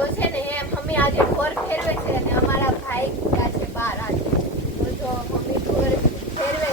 જો છે ને એમ મમ્મી આજે ફોર ફેરવે છે અને અમારા ભાઈ ગયા છે બાર આજે. તો મમ્મી ફોર ફેરવે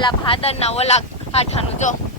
ઓલા ભાદરના ઓલા કાંઠાનું જો.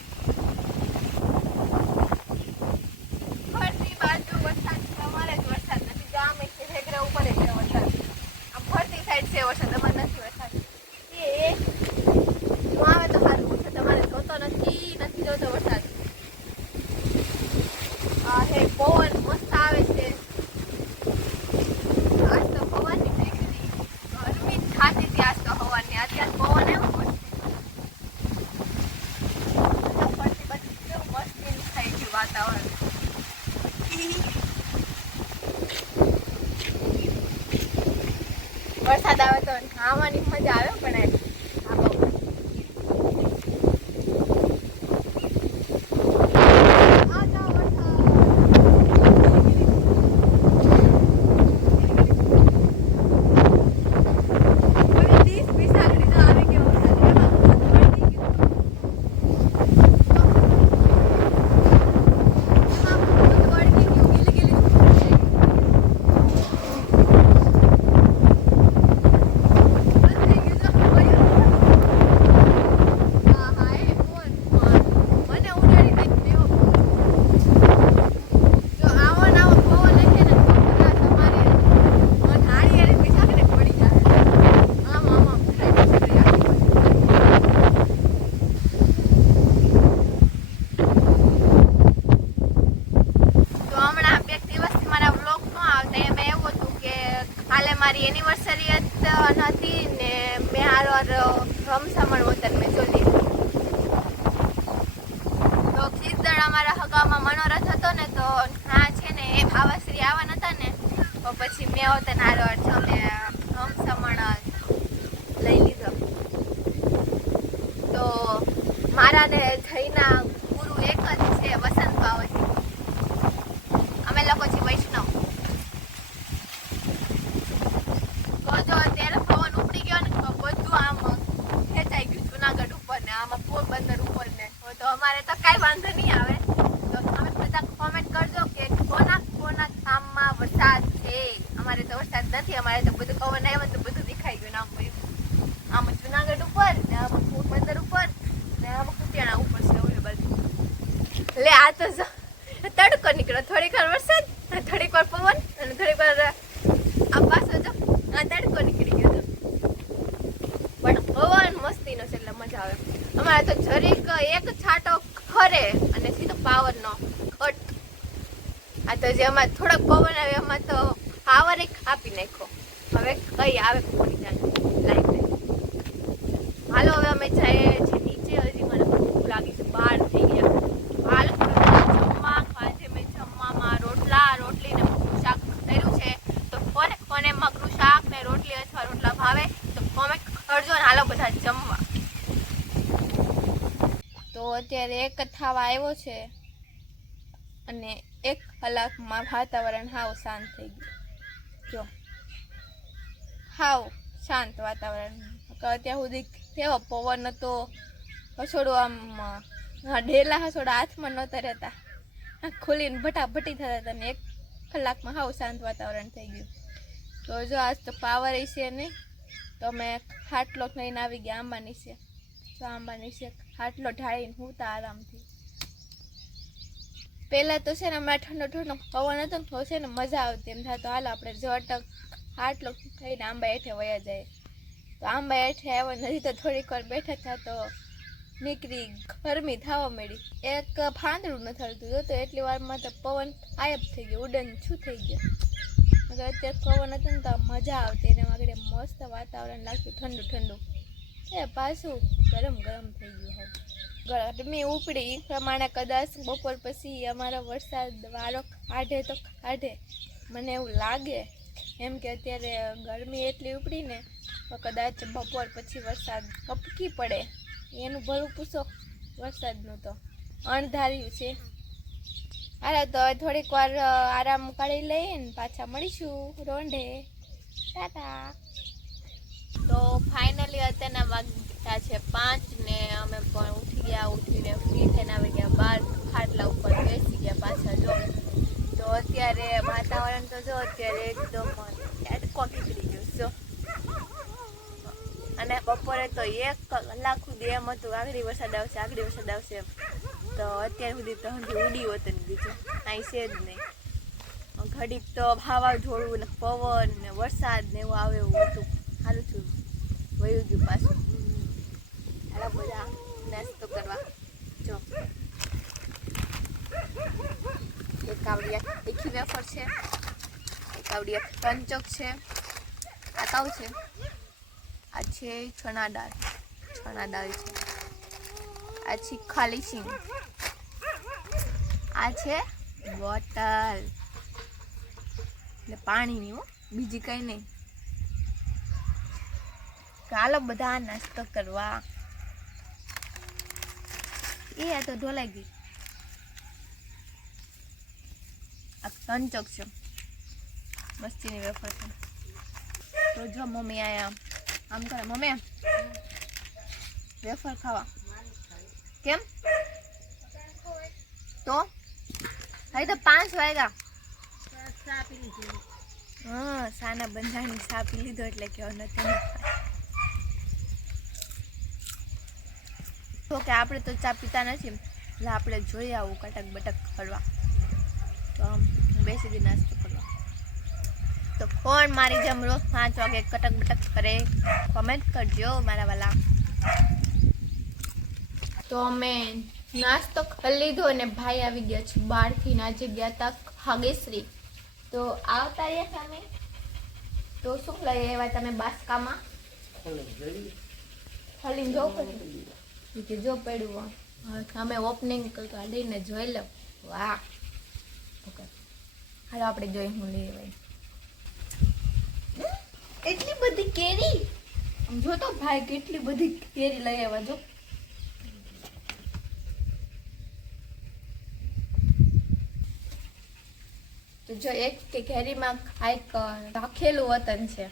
વરસાદ આવે તો ખાવાની મજા આવે. ખેતર મેં જો લીધું અમારા હગામાં મનોરથ હતો ને તો હા છે ને એ ભાવાશ્રી આવવાના હતા ને તો પછી મેં આવતા નારો અડધો મેં સમણ લઈ લીધો તો મારા ને આજે અમારે થોડોક પવન આવે એમાં તો પાવર એક આપી નાખ્યો. હવે કઈ આવે કોની જાણ. લાઈટ હાલો, હવે અમે જઈએ છીએ નીચે. હજી મને ભૂખ લાગી છે. બહાર થઈ ગયા. હાલ જમવા. જમવામાં રોટલા, રોટલી ને શાક કર્યું છે. તો કોને કોને શાક ને રોટલી અથવા રોટલા ભાવે, તો કોમેન્ટ કરજો ને બધા જમવા. તો અત્યારે એક થાવા આવ્યો છે. અને કલાકમાં વાતાવરણ હાવ શાંત થઈ ગયું. જો. હાવ શાંત વાતાવરણ. અત્યાર સુધી કેવો પવન હતો. હસોડો આમ હા, ઢેલા હસોડા હાથમાં નહોતા રહેતા. ખોલીને ભટાભટી થતા હતા ને એક કલાકમાં હાવ શાંત વાતાવરણ થઈ ગયું. તો જો આજ તો પાવર છે નહીં તો અમે ખાટલો લઈને આવી ગયા આંબાની છે તો આંબાની છે ખાટલો ઢાળીને હુંતા આરામથી. પહેલાં તો છે ને અમારે ઠંડો ઠંડો પવન હતો ને તો છે ને મજા આવતી. એમ થાય તો હાલ આપણે ઝટક ખાટલો થઈને આંબા હેઠે વયા જાય. તો આંબા હેઠે આવ્યા નથી તો થોડીક વાર બેઠા હતા તો નીકળી ગરમી થવા મળી એક ફાંદડું ન થતું તો એટલી વારમાં તો પવન આયબ થઈ ગયો, ઉડન શું થઈ ગયા. અત્યારે પવન હતો ને તો મજા આવતી એને આગળ મસ્ત વાતાવરણ લાગતું ઠંડુ ઠંડુ. એ પાછું ગરમ ગરમ થઈ ગયું હવે. ગરમી ઉપડી પ્રમાણે કદાચ બપોર પછી અમારો વરસાદ વારો કાઢે તો કાઢે. મને એવું લાગે એમ કે અત્યારે ગરમી એટલી ઉપડી ને તો કદાચ બપોર પછી વરસાદ કપકી પડે. એનું ભરું પૂછો વરસાદનું તો. અણધાર્યું છે. હાલો તો થોડીક વાર આરામ આરામ કાઢી લઈને પાછા મળીશું રોંઢે. ટાટા. તો ફાઇનલી અત્યારના વાગ્યા છે પાંચ ને અમે પણ ઉઠી ગયા, ઉઠીને ફ્રી થઈને આવી ગયા. બાર ખાટલા ઉપર બેસી ગયા પાછા જો. તો અત્યારે વાતાવરણ તો જો, અત્યારે એકદમ કોકી નીકળી ગયો જો. અને બપોરે તો એક કલાક સુધી એમ હતું, આગળ વરસાદ આવશે, આગળ વરસાદ આવશે તો અત્યાર સુધી તો હજી ઉડી હોત ને બીજું કાંઈ છે જ નહીં. ઘડીક તો ભાવા જોડવું ને પવન ને વરસાદ ને એવું આવે એવું હતું સારું છું વયું ગયું પાછું હાલો બધા નાસ્તો કરવા જો એક કાવડિયા છે. એક કાવડિયા પંચક છે. આ કાવ છે. આ છે ચણા દાળ. ચણા દાળ છે. આ છે ખાલી સિંગ. આ છે બોટલ. એટલે પાણીની હો, બીજી કંઈ નહીં. ચાલો બધા નાસ્તો કરવા. એ આ તો ઢોલાઈ ગઈ. આ કંચક છે મસ્તીની વેફર છે. તો જો મમ્મી આયા. આમ કરે, મમ્મી. વેફર ખાવા. કેમ? તો? હવે તો પાંચ વાગ્યા. હા, સાના બંધાણી ચા પી લીધો એટલે કેવો નથી તો કે આપણે તો ચા પીતા નથી. એટલે આપણે જોઈ આવું કટક બટક કરવા તો આમ બેસી દી નાસ્તો કરવા. તો કોણ મારી જેમ રોજ પાંચ વાગે કટક બટક કરે. કોમેન્ટ કરજો મારા વાલા. તો અમે નાસ્તો કરી લીધો અને ભાઈ આવી ગયા છે બહારથી આજે ગયા તા હાગેશ્રી તો આવતા રહ્યા તમે તો શું લઈ આવ્યા તમે બાસકામાં? ખાલી જો પડ્યું. કે જો પડ્યું અમે ઓપનિંગ કાઢીને જોઈ લો. વાહ. ઓકે હાલો, આપણે જોઈએ હું લઈ ભાઈ એટલી બધી કેરી? આમ જો તો ભાઈ, કેટલી બધી કેરી લઈ આવ્યા, જો. તો જો એક કે કેરીમાં કાંઈક રાખેલું વતન છે.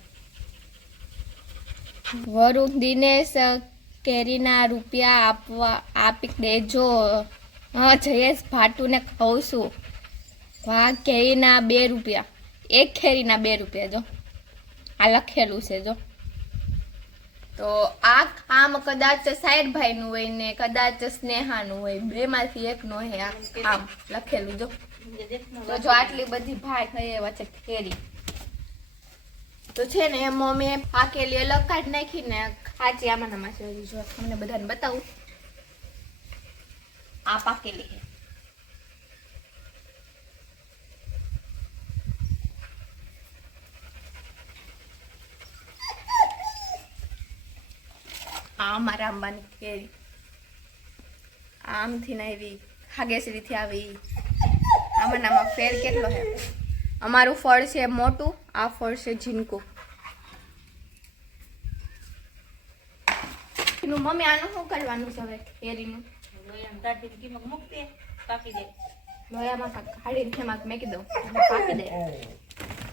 વરુણ, દિનેશ કેરીના રૂપિયા આપવા, આપી દેજો. હા જયેશ ભાટુને કહું છું. વાહ કેરીના બે રૂપિયા. એક કેરીના બે રૂપિયા જો. આ લખેલું છે જો. તો આ આમ કદાચ સાહેબભાઈનું હોય ને કદાચ સ્નેહાનું હોય, બેમાંથી એકનું હોય આમ લખેલું જો. તો જો આટલી બધી ભાઈ થઈ એવા છે કેરી. તો છે ને એમ મેં પાકેલી અલગ કાઢ નાખી ને કાચી આમાં જો તમને બધાને બતાવું. આ પાકેલી છે. આ મારા અંબાની કેરી આમથી ના આવી ખાગેસરીથી આવી. આમાં ને ફેર કેટલો હે? અમારું ફળ છે મોટું આ ફળ છે ઝીણકું. મમ્મી આનું શું કરવાનું છે હવે? કેરીનું? લોયામાં કાઢીને મેકી દઉં. પાકી દે.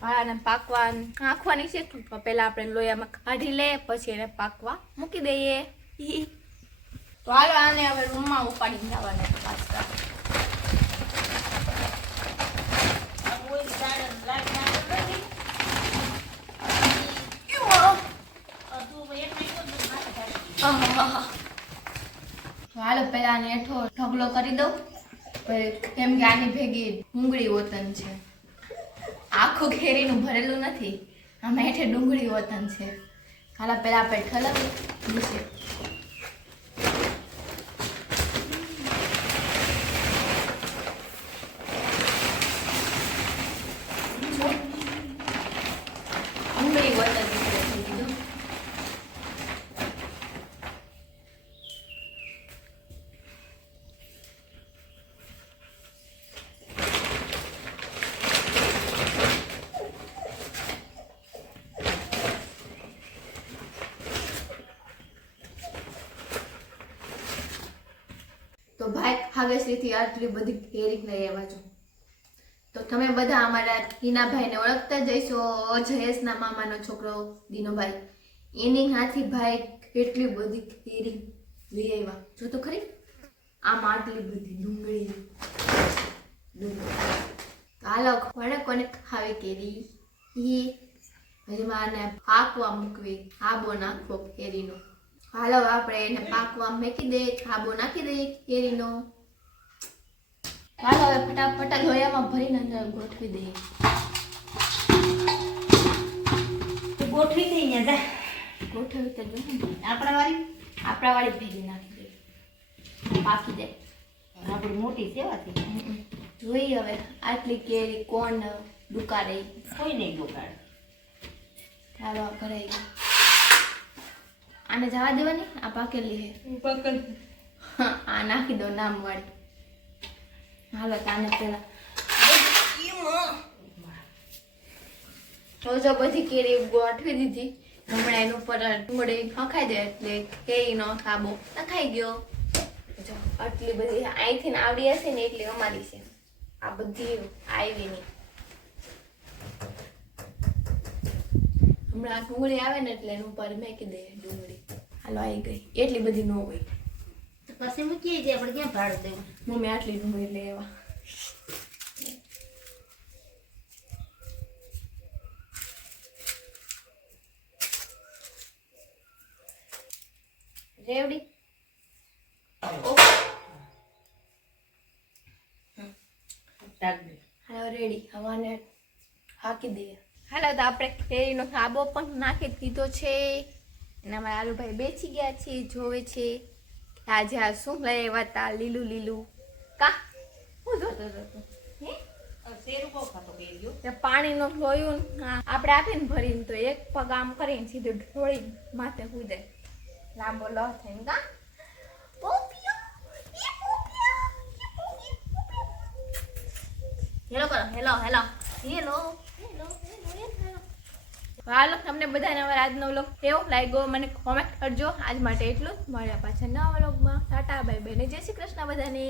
વાળાને પાકવા નાખવાની છે પેલા આપણે લોયામાં કાઢી લે, પછી એને પાકવા મૂકી દઈએ. તો હાલો આને હવે રૂમમાં ઉપાડીને જવાને પાસ્તા હાલો પેલા આને હેઠો ઢગલો કરી દઉં. કેમ કે આની ભેગી ડુંગળી વતન છે. આખું ઘેરીનું ભરેલું નથી. આમાં હેઠે ડુંગળી વતન છે. હાલા પહેલાં આપણે ઠલવી ડુંગળી વતન નીકળે છે બીજું તો ભાઈ ભાગ્યશ્રીથી આટલી બધી કેરી લઈ આવ્યા છો. તો તમે બધા અમારા હિનાભાઈને ઓળખતા જ હશો, જયેશના મામાનો છોકરો દીનોભાઈ. એની હાથી ભાઈ કેટલી બધી કેરી લઈ આવ્યા. જો તો ખરી? આમ આટલી બધી ડુંગળી ડુંગળી. હાલો કોને ખાવી કેરી? હજી મારે પાકવા મૂકવી, આબો નાખવો કેરીનો. હાલો આપણે એને પાકવા મેકી દઈએ ખાબો નાખી દઈએ કેરીનો. હાલો હવે ફટાફટ લોયામાં ભરીને અંદર ગોઠવી દઈએ. ગોઠવી દઈ ને જા. ગોઠવી તો જો આપણા વાળી આપણા વાળી ભેગી નાખી દઈએ. પાકી દે આપણી મોટી સેવાથી. જોઈ હવે આટલી કેરી કોણ દુકાળે? કોઈ નહીં દુકાળ. ચાલો ઘરે આને જવા દેવાની? આ પાકેલી હે. પકડ આ નાખી દો નામ વાળી હાલો તાને પેલા તો જો બધી કેરી ગોઠવી દીધી. હમણાં એનું ઉપર ડુંગળી નખાઈ દે એટલે કેરીનો ખાબો. નખાઈ ગયો. જો આટલી બધી અહીંથી ને આવડી હશે ને એટલી અમારી છે. આ બધી આવી ની. હમણાં ડુંગળી આવે ને એટલે એનું ઉપર મેકી દે ડુંગળી. હાલો આવી ગઈ. એટલી બધી ન હોય. પછી મૂકીએ છીએ આપણે ક્યાં ભાડું દેવું? મમ્મી આટલી ડુંગળી લેવા રેવડી? ઓકે હાલો રેડી. હવાને હાકી દઈએ. હાલો તો આપણે કેરીનો ખાબો પણ નાખી દીધો છે. અને અમારા આલુભાઈ બેસી ગયા છે, જોવે છે આજે આ શું લઈ આવ્યા તા લીલું લીલું. કા? હું જોતો હતો પાણીનો લોયું આપણે આપીને ભરીને તો એક પગ આમ કરીને સીધું ઢોળી માથે કૂદે. લાંબો લો થઈને, કા? હેલો કરો, હેલો હેલો. હેલો. હાલો, તમને બધાને અમારા આજનો વ્લોગ કેવો લાગ્યો? મને કોમેન્ટ કરજો. આજ માટે એટલું જ. મળ્યા પાછા નવા વ્લોગમાં ટાટા બાય બહેને જય શ્રી કૃષ્ણ બધાને.